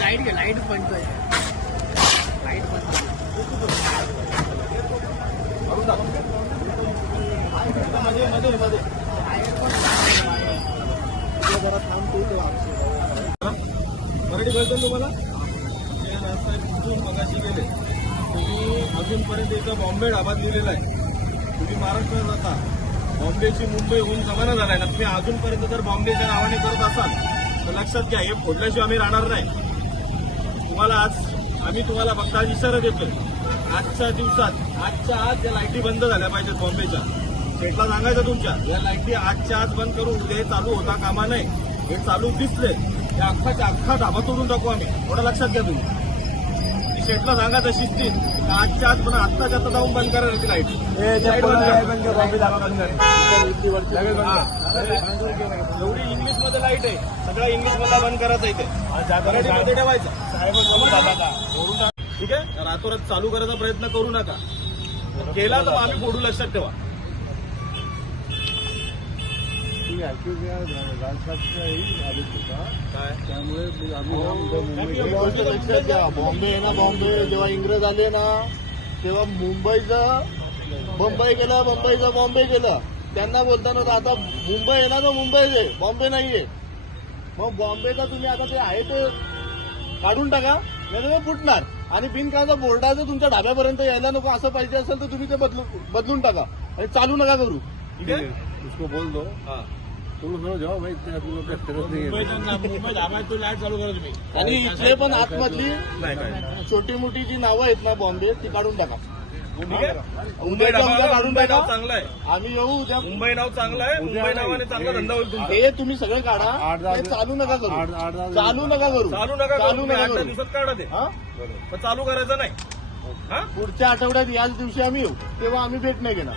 Light घे, light बंद कर. लाईट बंद कर. मराठी बोलतो तुम्हाला मगाशी गेले तुम्ही अजूनपर्यंत इथं बॉम्बे डाबात लिहिलेला आहे. तुम्ही महाराष्ट्रात राहता. बॉम्बेची मुंबई होऊन जमाना झालाय ना. तुम्ही अजूनपर्यंत जर बॉम्बेच्या नावाने करत असाल तर लक्षात घ्या, हे फोडल्याशिवाय आम्ही राहणार नाही. तुम्हाला आम्ही तुम्हाला फक्त आज इशारा देतोय. आजच्या दिवसात आजच्या आज या लाईटी बंद झाल्या पाहिजेत बॉम्बेच्या. शेटला सांगायचं तुमच्या या लाईटी आजच्या आज बंद करून उद्या हे चालू होता कामा नाही. हे चालू दिसले या अख्खा ढाबा तोडून टाकू आम्ही. थोडं लक्षात घ्या तुम्ही. शेटला सांगायचं शिस्तीत आजच्या आज पण आत्ताच्या आता जाऊन बंद करायला ती लाईट. एवढी इंग्लिश मध्ये लाईट आहे. सगळं इंग्लिश मध्ये बंद करायचं इथे. मराठीमध्ये ठेवायचं. ठीक आहे. रातोरात चालू करायचा प्रयत्न करू नका. केला तर आम्ही फोडू. लक्षात ठेवा. काय त्यामुळे लक्षात घ्या. बॉम्बे आहे ना, बॉम्बे जेव्हा इंग्रज आले ना तेव्हा मुंबईचं बंबई गेलं, बंबईचं बॉम्बे गेलं. त्यांना बोलताना आता मुंबई आहे ना, तर मुंबईच आहे, बॉम्बे नाहीये. मग बॉम्बेचा तुम्ही आता ते आहे ते काढून टाका, नाही तर फुटणार. आणि बिनकामाचा बोर्डाचं तुमच्या ढाब्यापर्यंत यायला नको असं पाहिजे असेल तर तुम्ही ते बदलून टाका आणि चालू नका करू. ठीक आहे. उसको बोल दो. हा. जाओ भाई, मुंबई ढाब्यात तो लाईट चालू करा तुम्ही. आणि इथले पण आतमधली नाही काय छोटी मोठी जी नावं आहेत ना बॉम्बे ती काढून टाका. ठीक आहे. मुंबई उद्या काढून मुंबई टाका. नाव चांगलं आहे. आम्ही येऊ उद्या. मुंबई नाव चांगलं आहे. मुंबई नावाने चांगला धंदा होईल तुमचा. हे तुम्ही सगळे काढा. ते चालू नका करू. चालू नका करू. चालू नका करू. 8 दिवसात काढा ते. हा? पण चालू करायचं नाही. हा. पुढच्या आठवड्यात याच दिवशी आम्ही येऊ, तेव्हा आम्ही भेट नाही घेणार.